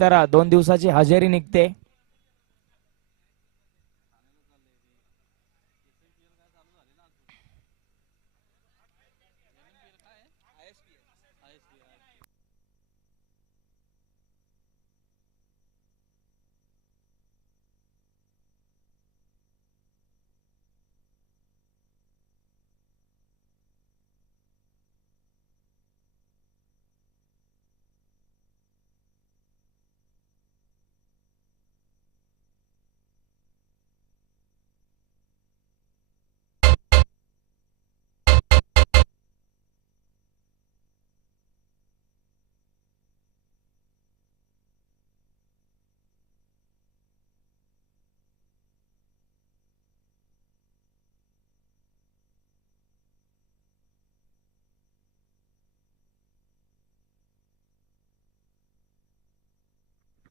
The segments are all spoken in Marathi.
तर दोन दिवसाची हजेरी निघते.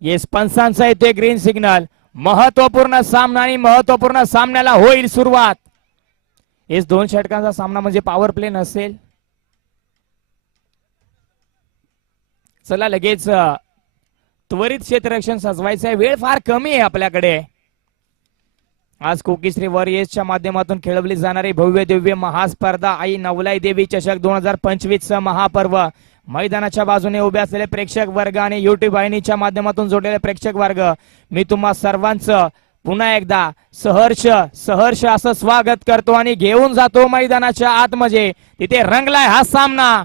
येस पंचांचा येतोय ग्रीन सिग्नल महत्त्वपूर्ण सामना आणि महत्त्वपूर्ण सामन्याला होईल सुरुवात. येस दोन षटकांचा सामना म्हणजे पॉवर प्ले नसेल. चला लगेच त्वरित क्षेत्ररक्षण सजवायचं आहे. वेळ फार कमी आहे आपल्याकडे. आज कोकीश्री वॉरियर्सच्या माध्यमातून खेळवली जाणारी भव्य दिव्य महास्पर्धा आई नवलाई देवी चषक दोन हजार पंचवीस महापर्व. मैदानाच्या बाजूने उभे असलेले प्रेक्षक वर्ग आणि युट्यूब वाहिनीच्या माध्यमातून जोडलेले प्रेक्षक वर्ग मी तुम्हा सर्वांचं पुन्हा एकदा सहर्ष सहर्ष असं स्वागत करतो आणि घेऊन जातो मैदानाच्या आतमध्ये. तिथे रंगलाय हा सामना.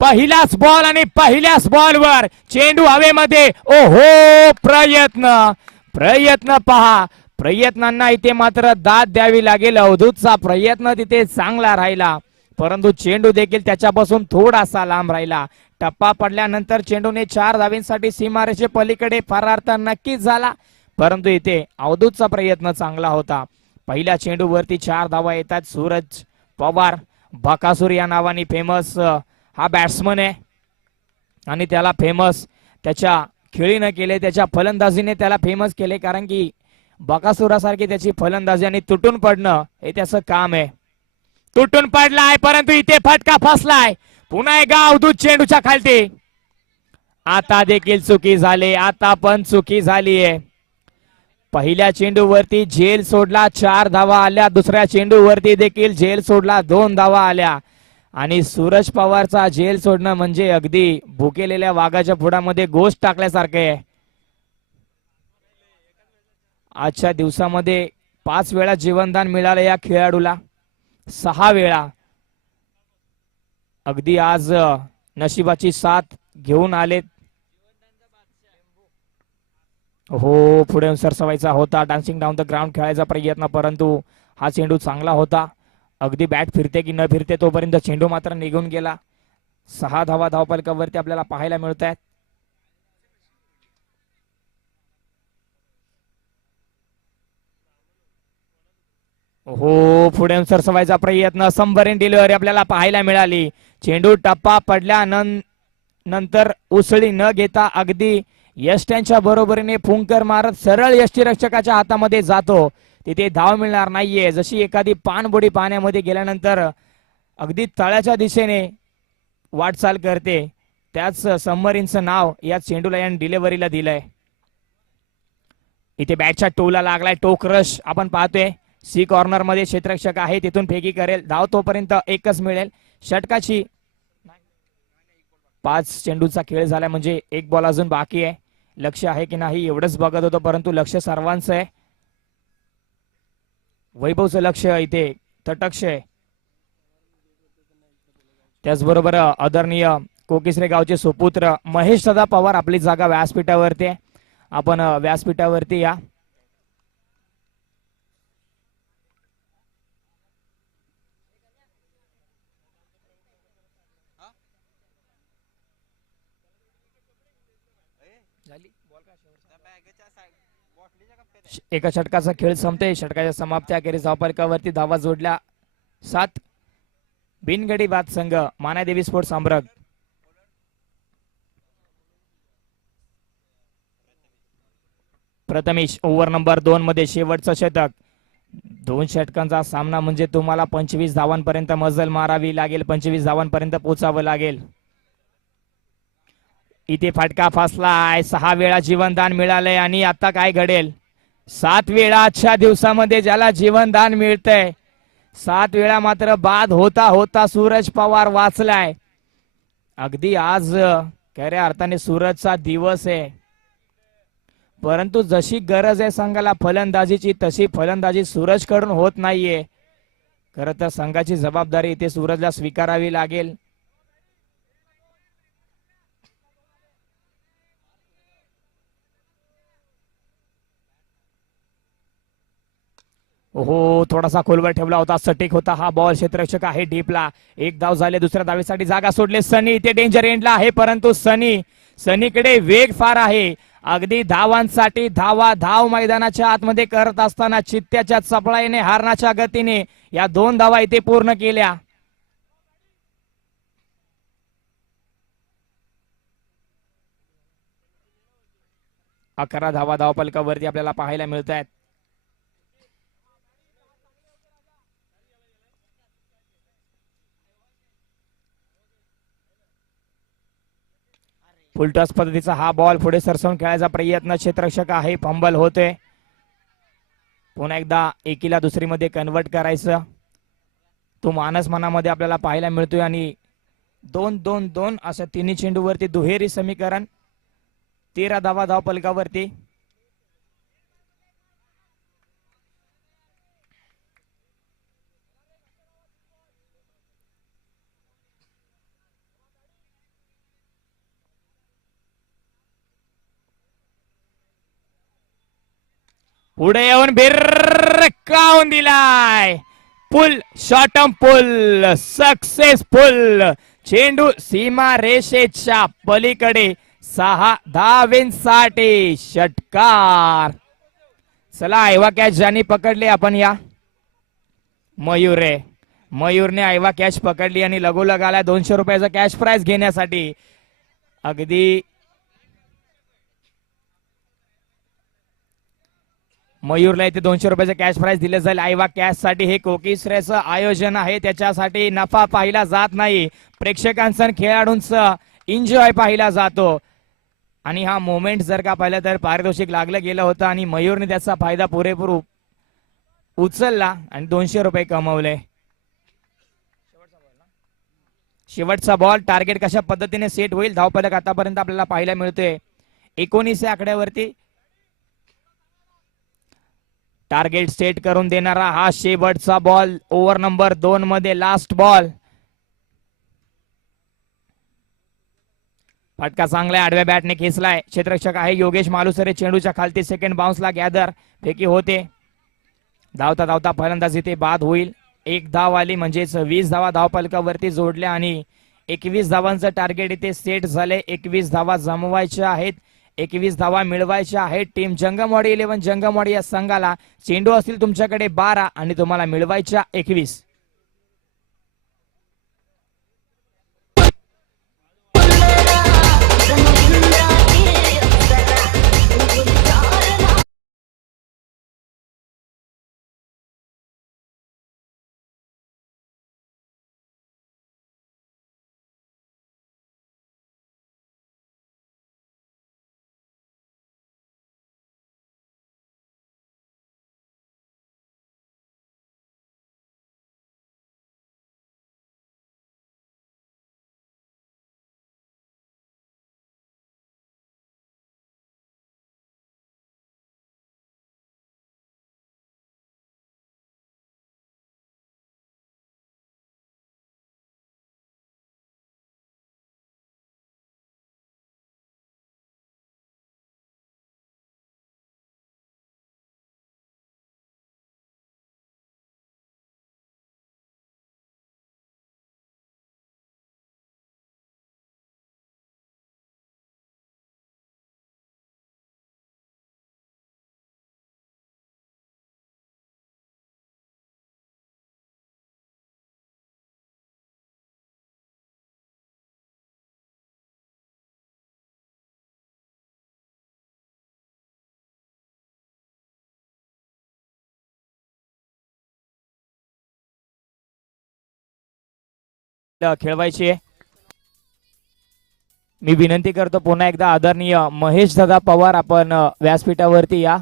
पहिलाच बॉल आणि पहिल्याच बॉलवर चेंडू हवेमध्ये. ओहो प्रयत्न प्रयत्न पहा. प्रयत्नांना इथे मात्र दाद द्यावी लागेल. अवधूतचा प्रयत्न तिथे चांगला राहिला. परंतु चेंडू देखील त्याच्यापासून थोडासा लांब राहिला. टप्पा पडल्यानंतर चेंडूने चार धावींसाठी सीमारेषे पलीकडे फरार तर नक्कीच झाला परंतु इथे अवधूतचा प्रयत्न चांगला होता. पहिल्या चेंडूवरती चार धावा येतात. सूरज पवार बकासूर या नावाने फेमस हा बॅट्समन आहे. आणि त्याला फेमस त्याच्या खेळीनं केले त्याच्या फलंदाजीने त्याला फेमस केले कारण की बकासुरासारखी त्याची फलंदाजी आणि तुटून पडणं हे त्याचं काम आहे. तुटून पडलाय परंतु इथे फटका फसलाय. पुन्हा गाव दूध चेंडूच्या खालती. आता देखील चुकी झाली आता पण चुकी झालीये. पहिल्या चेंडूवरती झेल सोडला चार धावा आल्या. दुसऱ्या चेंडूवरती देखील झेल सोडला दोन धावा आल्या. आणि सूरज पवारचा झेल सोडणं म्हणजे अगदी भुकेलेल्या वाघाच्या फुडामध्ये गोष्ट टाकल्यासारखे आहे. आजच्या दिवसामध्ये पाच वेळा जीवनदान मिळालं या खेळाडूला. सहा वेळा. अगदी आज नशिबाची साथ घेऊन आलेत. हो पुढे सरसवायचा होता. डान्सिंग डाऊन द ग्राउंड खेळायचा प्रयत्न परंतु हा चेंडू चांगला होता. अगदी बॅट फिरते की न फिरते तोपर्यंत चेंडू मात्र निघून गेला. सहा धावा धावपलकावरती आपल्याला पाहायला मिळत आहेत हो पुढे सरसवायचा प्रयत्न. संभरीन डिलिव्हरी आपल्याला पाहायला मिळाली. चेंडू टप्पा पडल्या नंतर उसळी न घेता अगदी यष्ट्यांच्या बरोबरीने फुंकर मारत सरळ यष्टी रक्षकाच्या हातामध्ये जातो. तिथे धाव मिळणार नाहीये. जशी एखादी पाणबुडी पाण्यामध्ये गेल्यानंतर अगदी तळाच्या दिशेने वाटचाल करते. त्याच सबमरीनचं नाव या चेंडूला या डिलिव्हरीला दिलंय. इथे बॅटच्या टोला लागलाय. टोक रश आपण पाहतोय. सी कॉर्नरमध्ये क्षेत्रक्षक आहे तिथून फेकी करेल. धाव तोपर्यंत एकच मिळेल. षटकाची पाच चेंडूचा खेळ झाला म्हणजे एक बॉल अजून बाकी आहे. लक्ष आहे की नाही एवढंच बघत होतो परंतु लक्ष सर्वांचं आहे. वैभवचं लक्ष इथे तटक्ष आहे. त्याचबरोबर आदरणीय कोकिसरे गावचे सुपुत्र महेश सदा पवार आपली जागा व्यासपीठावरती आहे. आपण व्यासपीठावरती या. एका षटकाचा खेळ संपते. षटकाच्या समाप्ती अखेरीस धावपलकावरती धावा जोडल्या सात. बिनगडी बाद संघ मानादेवी स्पोर्ट्स साम्राग प्रथमेश ओव्हर नंबर दोन मध्ये शेवटचं शतक. दोन षटकांचा सामना म्हणजे तुम्हाला पंचवीस धावांपर्यंत मजल मारावी लागेल पंचवीस धावांपर्यंत पोचावं लागेल. इथे फटका आहे सहा वेळा जीवनदान मिळालंय आणि आता काय घडेल? सात वेळा आजच्या दिवसामध्ये ज्याला जीवनदान मिळतंय सात वेळा मात्र बाद होता होता सूरज पवार वाचलाय. अगदी आज खऱ्या अर्थाने सूरजचा दिवस आहे. परंतु जशी गरज आहे संघाला फलंदाजीची तशी फलंदाजी सूरजकडून होत नाहीये. खर तर संघाची जबाबदारी इथे सूरजला स्वीकारावी लागेल. हो थोडासा खोलवर ठेवला होता. सटीक होता हा बॉल क्षेत्ररक्षक आहे डीपला. एक धाव झाले दुसऱ्या धावेसाठी जागा सोडले. सनी इथे डेंजर एंडला आहे परंतु सनी सनीकडे वेग फार आहे. अगदी धावांसाठी धावा धाव मैदानाच्या आतमध्ये करत असताना चित्त्याच्या चपळाईने हारणाच्या गतीने या दोन धावा इथे पूर्ण केल्या. अकरा धावा धावपलकावरती आपल्याला पाहायला मिळत आहेत फुलटॉस पद्धतीचा हा बॉल पुढे सरसवून खेळायचा प्रयत्न. क्षेत्ररक्षक आहे फंबल होते. पुन्हा एकदा एकीला दुसरीमध्ये कन्वर्ट करायचं. तो मानस मनामध्ये आपल्याला पाहायला मिळतोय आणि दोन दोन दोन असं तिन्ही चेंडूवरती दुहेरी समीकरण. तेरा धावा धाव पुढे येऊन भिरकावून दिलाय. पुल शॉटम पुल सक्सेसफुल चेंडू सीमा रेषेच्या पलीकडे सहा धावेंसाठी षटकार. चला आयवा कॅच ज्यांनी पकडली आपण या. मयूर. रे मयूरने आयवा कॅच पकडली आणि लगोलग आला दोनशे रुपयाचा कॅश प्राइज घेण्यासाठी. अगदी मयूरला इथे दोनशे रुपयाचं कॅश प्राईज दिलं जाईल. आयवा कॅशसाठी हे कोकिसऱ्याचं आयोजन आहे. त्याच्यासाठी नफा पाहिला जात नाही. प्रेक्षकांचं खेळाडूंचं एन्जॉय पाहिला जातो. आणि हा मोमेंट जर का पाहिला तर पारितोषिक लागलं गेलं होतं आणि मयूरने त्याचा फायदा पुरेपूर उचलला आणि दोनशे रुपये कमवले. शेवटचा बॉल टार्गेट कशा पद्धतीने सेट होईल? धावपलक आतापर्यंत आपल्याला पाहायला मिळतोय. एकोणीस आकड्यावरती टार्गेट सेट करून देणारा हा शेवटचा बॉल ओव्हर नंबर दोन मध्ये लास्ट बॉल फटका चांगला आहे, आडव्या बॅटने खेचलाय. क्षेत्रक्षक आहे योगेश मालुसरे चेंडूच्या खालती सेकंड बाउन्सला गॅदर फेकी होते. धावता धावता फलंदाज इथे बाद होईल. एक धाव आली म्हणजेच वीस धावा धावपलकावरती जोडल्या आणि एकवीस धावांचं टार्गेट इथे सेट झाले एकवीस धावा जमवायच्या आहेत. एकवीस धावा मिळवायच्या आहेत टीम जंगमवाडी इलेव्हन जंगमवाडी या संघाला चेंडू असतील तुमच्याकडे बारा आणि तुम्हाला मिळवायच्या एकवीस. खेळवायची. आहे मी विनंती करतो पुन्हा एकदा आदरणीय महेश दादा पवार आपण व्यासपीठावरती या.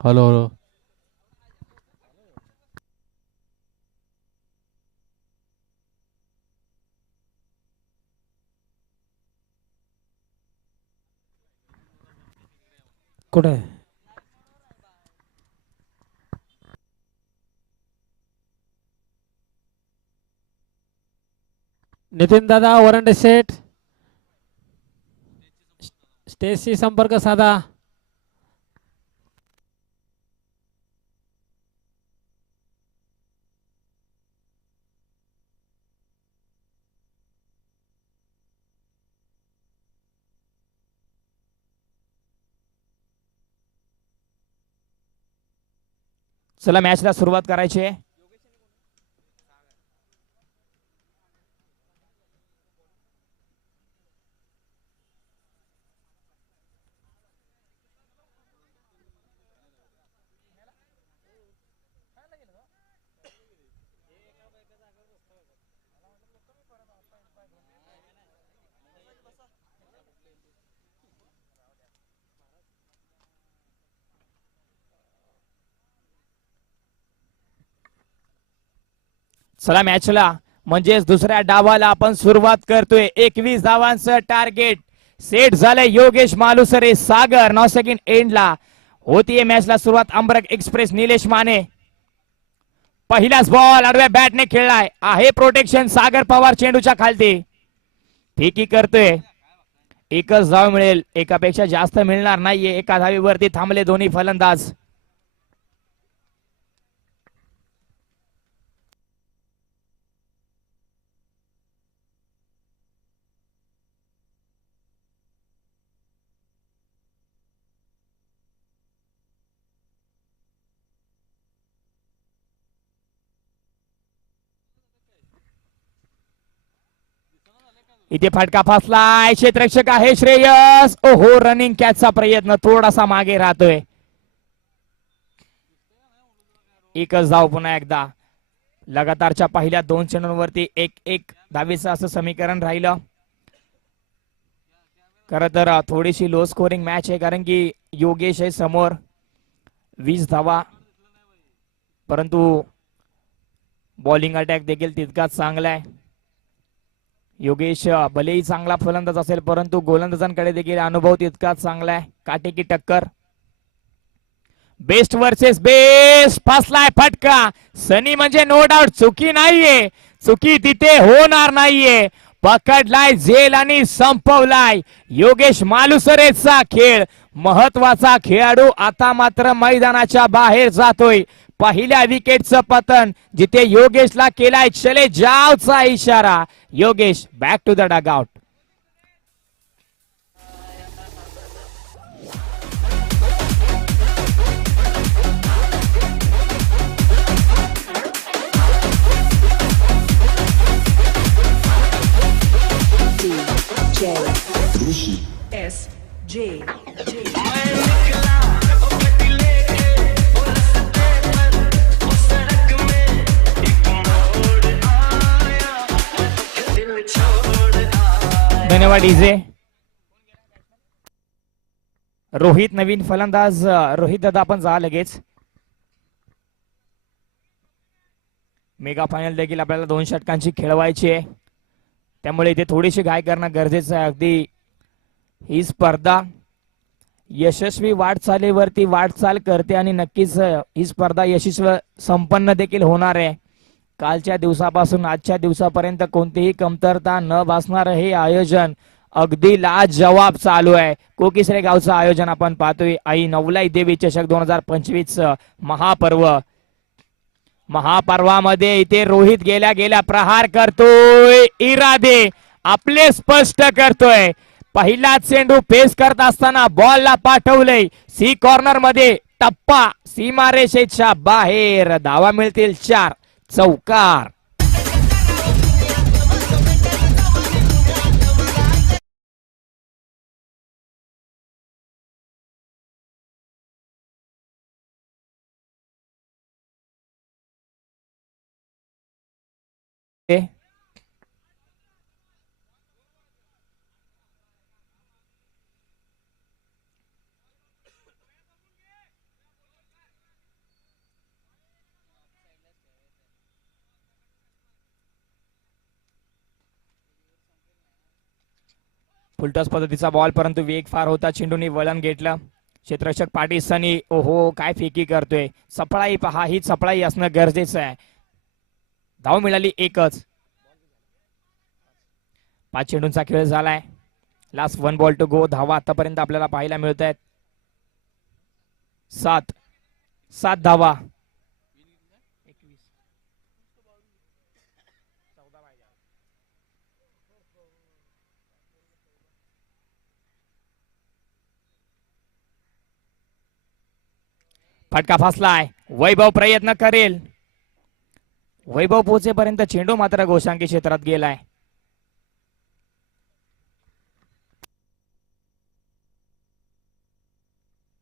Hello hello. कुठे? नितीन दादा वरंडे शेठ. स्टेजशी संपर्क साधा. चला मॅचला सुरुवात करायची आहे. चला मॅचला म्हणजेच दुसऱ्या डावाला आपण सुरुवात करतोय. एकवीस धावांचं टार्गेट सेट झालंय योगेश मालुसरे सागर नौ सेकंड एंडला. होतीये मॅचला सुरुवात अमरक एक्सप्रेस निलेश माने. पहिलाच बॉल आडव्या बॅटने खेळलाय. आहे प्रोटेक्शन सागर पवार चेंडूच्या खालती. फिकी करतोय. एकच धाव मिळेल. एकापेक्षा जास्त मिळणार नाहीये. एका धावीवरती थांबले दोन्ही फलंदाज. इथे फटका फसलाय. क्षेत्रक्षक आहे श्रेयस. ओहो रनिंग कॅचचा प्रयत्न थोडासा मागे राहतोय. एकच धाव पुन्हा एकदा. लगातारच्या पहिल्या दोन चेंडूंवरती एक एक धावेचं असं समीकरण राहिलं. खर तर थोडीशी लो स्कोरिंग मॅच आहे कारण की योगेश आहे समोर. वीस धावा. परंतु बॉलिंग अटॅक देखील तितकाच चांगला आहे. योगेश भलेही चांगला फलंदाज असेल परंतु गोलंदाजांकडे देखील अनुभव तितकाच चांगला आहे. काटेकी टक्कर. बेस्ट वर्सेस बेस्ट फसलाय फटका. सनी म्हणजे नो डाऊट चुकी नाहीये. चुकी तिथे होणार नाहीये. पकडलाय झेल आणि संपवलाय. योगेश मालुसरेचा खेळ. महत्त्वाचा खेळाडू आता मात्र मैदानाच्या बाहेर जातोय. पहिल्या विकेटचं पतन जिथे योगेशला केलाय चले जावचा इशारा. Yogesh back to the dugout J S J. J. धन्यवाद डीजे. रोहित नवीन फलंदाज रोहित दादा आपण जा लगेच. मेगा फायनल देखील आपल्याला दोन षटकांची खेळवायची आहे. त्यामुळे इथे थोडीशी घाय करणं गरजेचं आहे. अगदी ही स्पर्धा यशस्वी वाटचालीवरती वाटचाल करते आणि नक्कीच ही स्पर्धा यशस्वी संपन्न देखील होणार आहे. कालच्या दिवसापासून आजच्या दिवसापर्यंत कोणतीही कमतरता न भासणार हे आयोजन अगदी लाजवाब चालू आहे. कोकिसरे गावचं आयोजन आपण पाहतोय. आई नवलाई देवी चषक दोन हजार पंचवीस महापर्व. महापर्वामध्ये इथे रोहित गेल्या गेल्या प्रहार करतोय. इरादे आपले स्पष्ट करतोय. पहिला चेंडू फेस करत असताना बॉलला पाठवलंय. सी कॉर्नरमध्ये टप्पा. सीमारेषेच्या बाहेर. धावा मिळतील चार. चौकार Okay. Eh, फुलटॉस पद्धतीचा बॉल परंतु वेग फार होता. चेंडूने वळण घेतलं. क्षेत्ररक्षक पाटील सनी ओहो काय फेकी करतोय. सफळाई पहा ही सफळाई असणं गरजेचं आहे. धाव मिळाली एकच. पाच चेंडूंचा खेळ झालाय. Last one ball to go धावा आतापर्यंत आपल्याला पाहायला मिळत आहेत सात. सात धावा. फटका फासलाय. वैभव प्रयत्न करेल. वैभव पोहोचेपर्यंत चेंडू मात्र गोशांकी क्षेत्रात गेलाय.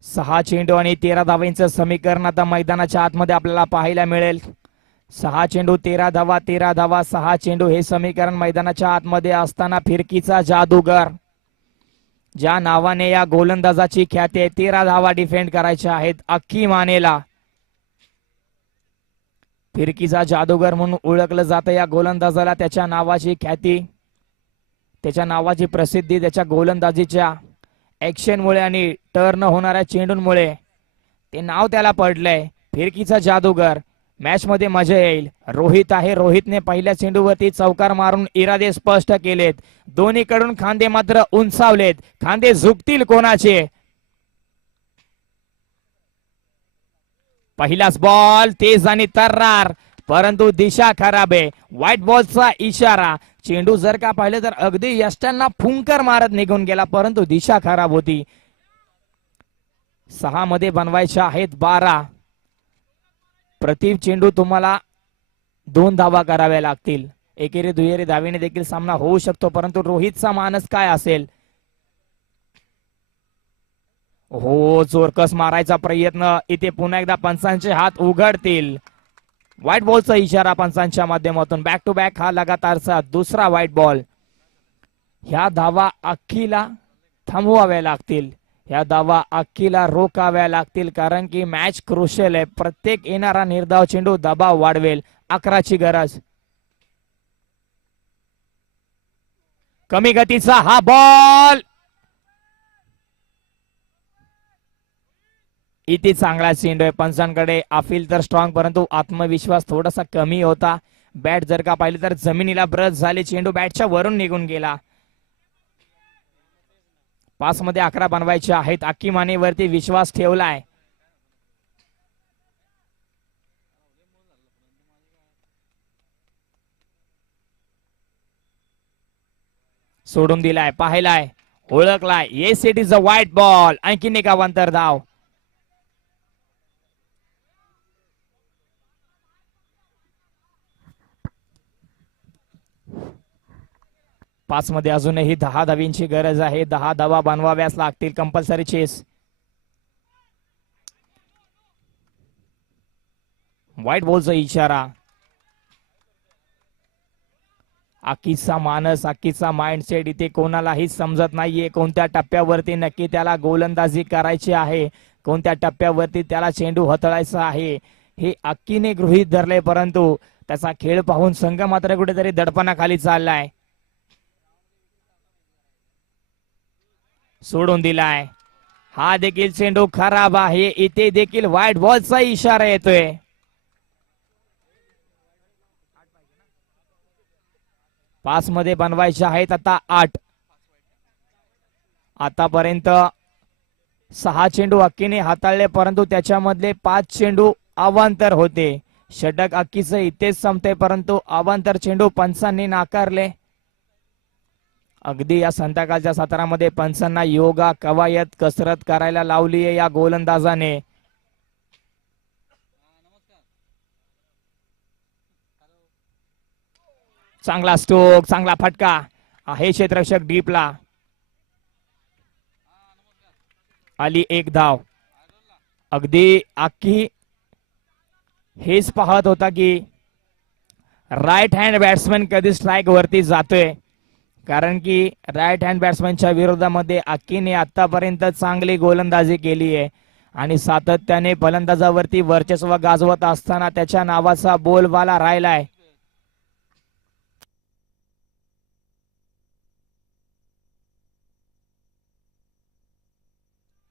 सहा चेंडू आणि तेरा धावांचं समीकरण आता मैदानाच्या आतमध्ये आपल्याला पाहायला मिळेल. सहा चेंडू तेरा धावा तेरा धावा सहा चेंडू हे समीकरण मैदानाच्या आतमध्ये असताना फिरकीचा जादूगर. ज्या नावाने या गोलंदाजाची ख्याती आहे तेरा धावा डिफेंड करायच्या आहेत अख्खी मानेला. फिरकीचा जादूगर म्हणून ओळखलं जातं या गोलंदाजाला. त्याच्या नावाची ख्याती त्याच्या नावाची प्रसिद्धी त्याच्या गोलंदाजीच्या ॲक्शनमुळे आणि टर्न होणाऱ्या चेंडूंमुळे ते नाव त्याला पडलंय. फिरकीचा जादूगर मॅच मध्ये मजा येईल. रोहित आहे. रोहितने पहिल्या चेंडूवरती चौकार मारून इरादे स्पष्ट केलेत. दोन्हीकडून खांदे मात्र उंचावलेत. खांदे झुकतील कोणाचे? पहिलाच बॉल तेज आणि तर्रार. परंतु दिशा खराब आहे. व्हाईट बॉलचा इशारा. चेंडू जर का पाहिलं तर अगदी यष्ट्यांना फुंकर मारत निघून गेला परंतु दिशा खराब होती. सहा मध्ये बनवायच्या आहेत बारा. प्रति चेंडू तुम्हाला दोन धावा कराव्या लागतील. एकेरी दुहेरी धावीने देखील सामना होऊ शकतो परंतु रोहितचा मानस काय असेल? हो चोरकस मारायचा प्रयत्न. इथे पुन्हा एकदा पंचांचे हात उघडतील. व्हाईट बॉलचा इशारा पंचांच्या माध्यमातून. बॅक टू बॅक हा लगातारचा दुसरा व्हाईट बॉल ह्या धावा अख्खीला थांबवाव्या लागतील. ह्या धावा अख्खीला रोखाव्या लागतील कारण की मॅच क्रुशल आहे. प्रत्येक येणारा निर्धाव चेंडू दबाव वाढवेल. अकराची गरज. कमी गतीचा हा बॉल! इथे चांगला चेंडू आहे. पंचांकडे आफिल तर स्ट्रॉंग परंतु आत्मविश्वास थोडासा कमी होता. बॅट जर का पाहिलं तर जमिनीला ब्रश झाले. चेंडू बॅटच्या वरून निघून गेला. पाच मध्ये अकरा बनवायचे आहेत. अक्की मानेवरती विश्वास ठेवलाय. सोडून दिलाय पाहिलाय ओळखलाय. Yes it is a white ball आणखीन एक अवांतर धाव. पाच मध्ये अजूनही दहा धावींची गरज आहे. दहा धावा बनवाव्यास लागतील कंपल्सरी चेस वाईट बॉलचा इशारा. आकीचा मानस आकीचा माइंडसेट इथे कोणालाही समजत नाहीये. कोणत्या टप्प्यावरती नक्की त्याला गोलंदाजी करायची आहे? कोणत्या टप्प्यावरती त्याला चेंडू हाताळायचा आहे? हे अक्कीने गृहीत धरले परंतु त्याचा खेळ पाहून संघ मात्र कुठेतरी दडपणाखाली चाललाय. सोडून दिलाय. हा देखील चेंडू खराब आहे. इथे देखील व्हाईट बॉलचा इशारा येतोय. पाच मध्ये बनवायचे आहेत आता आठ. आतापर्यंत सहा चेंडू अक्कीने हाताळले परंतु त्याच्यामधले पाच चेंडू अवांतर होते. षटक अक्कीचं इथेच संपते परंतु अवांतर चेंडू पंचांनी नाकारले. अगदी या संध्याकाळच्या सत्रामध्ये पंचांना योगा कवायत कसरत करायला लावली आहे या गोलंदाजाने. चांगला स्ट्रोक चांगला फटका. आहे क्षेत्रक्षक डीपला आली एक धाव. अगदी अख्खी हेच पाहत होता की राईट हँड बॅट्समॅन कधी स्ट्राईक वरती जातोय? कारण की राईट हँड बॅट्समॅनच्या विरोधामध्ये अक्कीने आतापर्यंत चांगली गोलंदाजी केली आहे. आणि सातत्याने फलंदाजावरती वर्चस्व गाजवत असताना त्याच्या नावाचा बोलबाला राहिलाय.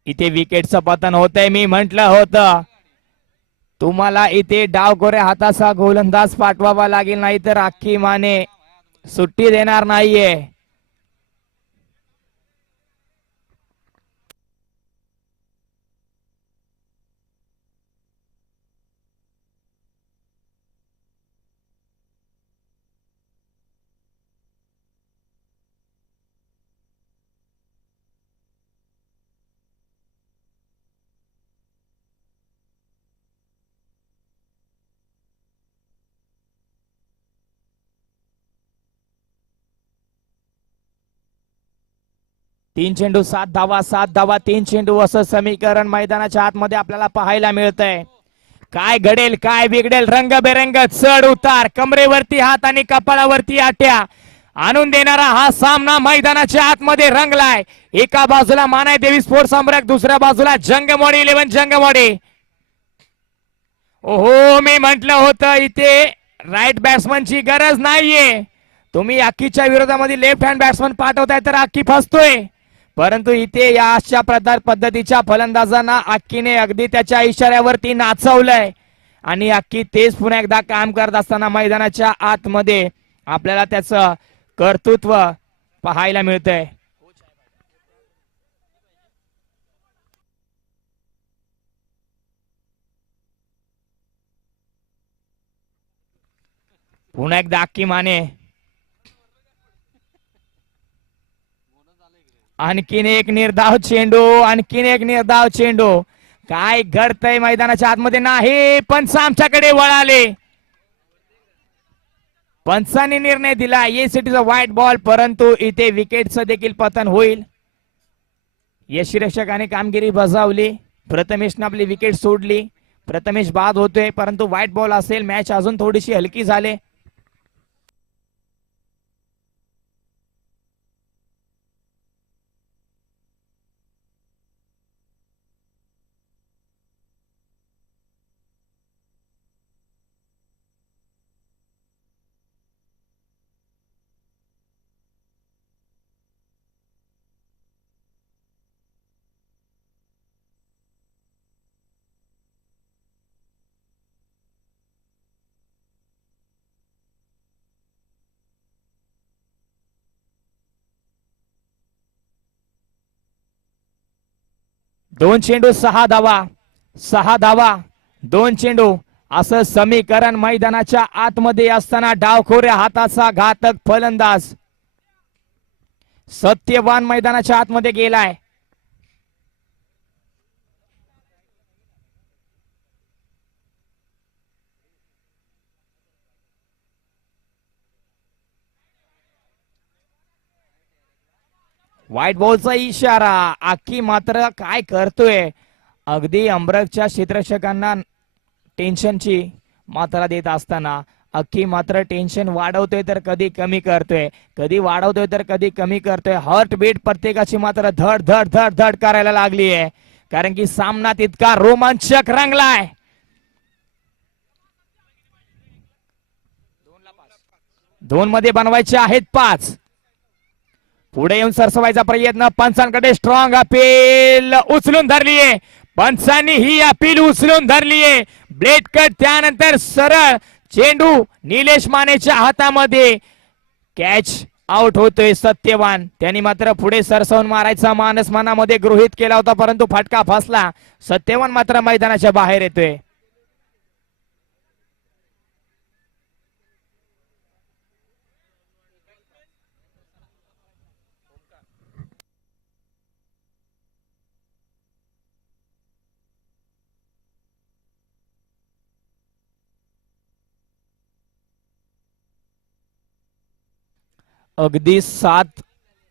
इथे विकेटचं पतन होतंय मी म्हंटल होतं. तुम्हाला इथे डाव हाताचा गोलंदाज पाठवावा लागेल नाही तर अख्खी माने सुट्टी देणार नाहीये. तीन चेंडू सात धावा सात धावा तीन चेंडू असं समीकरण मैदानाच्या आतमध्ये आपल्याला पाहायला मिळतंय. काय घडेल काय बिघडेल रंगबेरंग चढ उतार कमरेवरती हात आणि कपाळावरती आट्या. आणून देणारा हा सामना मैदानाच्या आतमध्ये रंगलाय. एका बाजूला मानाय देवी स्फोट सम्राट दुसऱ्या बाजूला जंगमोडी इलेव्हन जंगमोडी ओहो मी म्हंटल होतं इथे राईट बॅट्समनची गरज नाहीये. तुम्ही अक्कीच्या विरोधामध्ये लेफ्ट हँड बॅट्समन पाठवताय तर अक्की फसतोय. परंतु इथे या अशा प्रकार पद्धतीच्या फलंदाजांना अक्कीने अगदी त्याच्या इशाऱ्यावरती नाचवलंय. आणि अक्की तेच पुन्हा एकदा काम करत असताना मैदानाच्या आतमध्ये आपल्याला त्याचं कर्तृत्व पाहायला मिळतंय. पुन्हा एकदा अक्की माने आणखीन एक निर्धाव चेंडू आणखीन एक निर्धाव चेंडू. काय घडतंय मैदानाच्या आतमध्ये? नाही पंच आमच्याकडे वळाले. पंचांनी निर्णय दिला ये सिटीचा इज व्हाईट बॉल परंतु इथे विकेटचं देखील पतन होईल. यशरक्षकाने कामगिरी बजावली प्रथमेशने आपली विकेट सोडली. प्रथमेश बाद होतोय परंतु व्हाईट बॉल असेल मॅच अजून थोडीशी हलकी झाले. दोन चेंडू सहा धावा. सहा धावा. दोन चेंडू. असं समीकरण मैदानाच्या आतमध्ये असताना डावखोऱ्या हाताचा घातक फलंदाज सत्यवान मैदानाच्या आतमध्ये गेलाय. व्हाईट बॉलचा इशारा. अख्खी मात्र काय करतोय? अगदी अमरकच्या क्षेत्रक्षकांना टेन्शनची मात्रा देत असताना अख्खी मात्र टेन्शन वाढवतोय तर कधी कमी करतोय. कधी वाढवतोय तर कधी कमी करतोय. हर्ट बीट प्रत्येकाची मात्र धड धड धड धड करायला लागली आहे कारण की सामना तितका रोमांचक रंगलाय. दोन मध्ये बनवायचे आहेत पाच. पुढे येऊन सरसवायचा प्रयत्न. पंचांकडे स्ट्रॉंग अपील उचलून धरलीये. पंचांनी ही अपील उचलून धरलीये. ब्लेड कट त्यानंतर सरळ चेंडू निलेश मानेच्या हातामध्ये कॅच आउट होतोय सत्यवान. त्यांनी मात्र पुढे सरसवून मारायचा मानस मनामध्ये गृहित केला होता परंतु फटका फसला. सत्यवान मात्र मैदानाच्या बाहेर येतोय. अगदी सात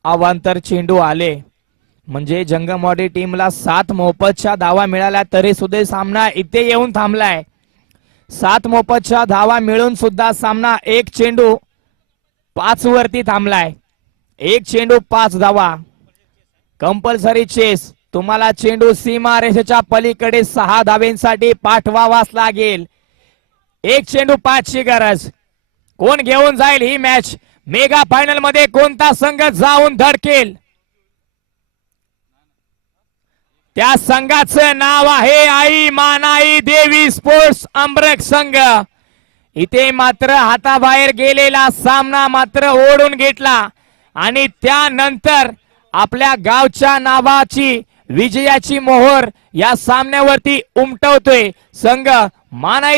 अवांतर चेंडू आले. म्हणजे जंगमवाडी टीमला सात मोफतच्या धावा मिळाल्या तरी सुद्धा सामना इथे येऊन थांबलाय. सात मोफतच्या धावा मिळून सुद्धा सामना एक चेंडू पाच वरती थांबलाय. एक चेंडू पाच धावा. Compulsory chase. तुम्हाला चेंडू सीमा रेषेच्या पलीकडे सहा धावेंसाठी पाठवावाच लागेल. एक चेंडू पाचची गरज. कोण घेऊन जाईल ही मॅच मेगा फायनलमध्ये कोणता संघ जाऊन धडकेल? त्या संघाचं नाव आहे आई मानाई देवी स्पोर्ट्स अमरक संघ. इथे मात्र हाताबाहेर गेलेला सामना मात्र ओढून घेतला. आणि त्यानंतर आपल्या गावच्या नावाची विजयाची मोहर या सामन्यावरती उमटवतोय संघ मानाई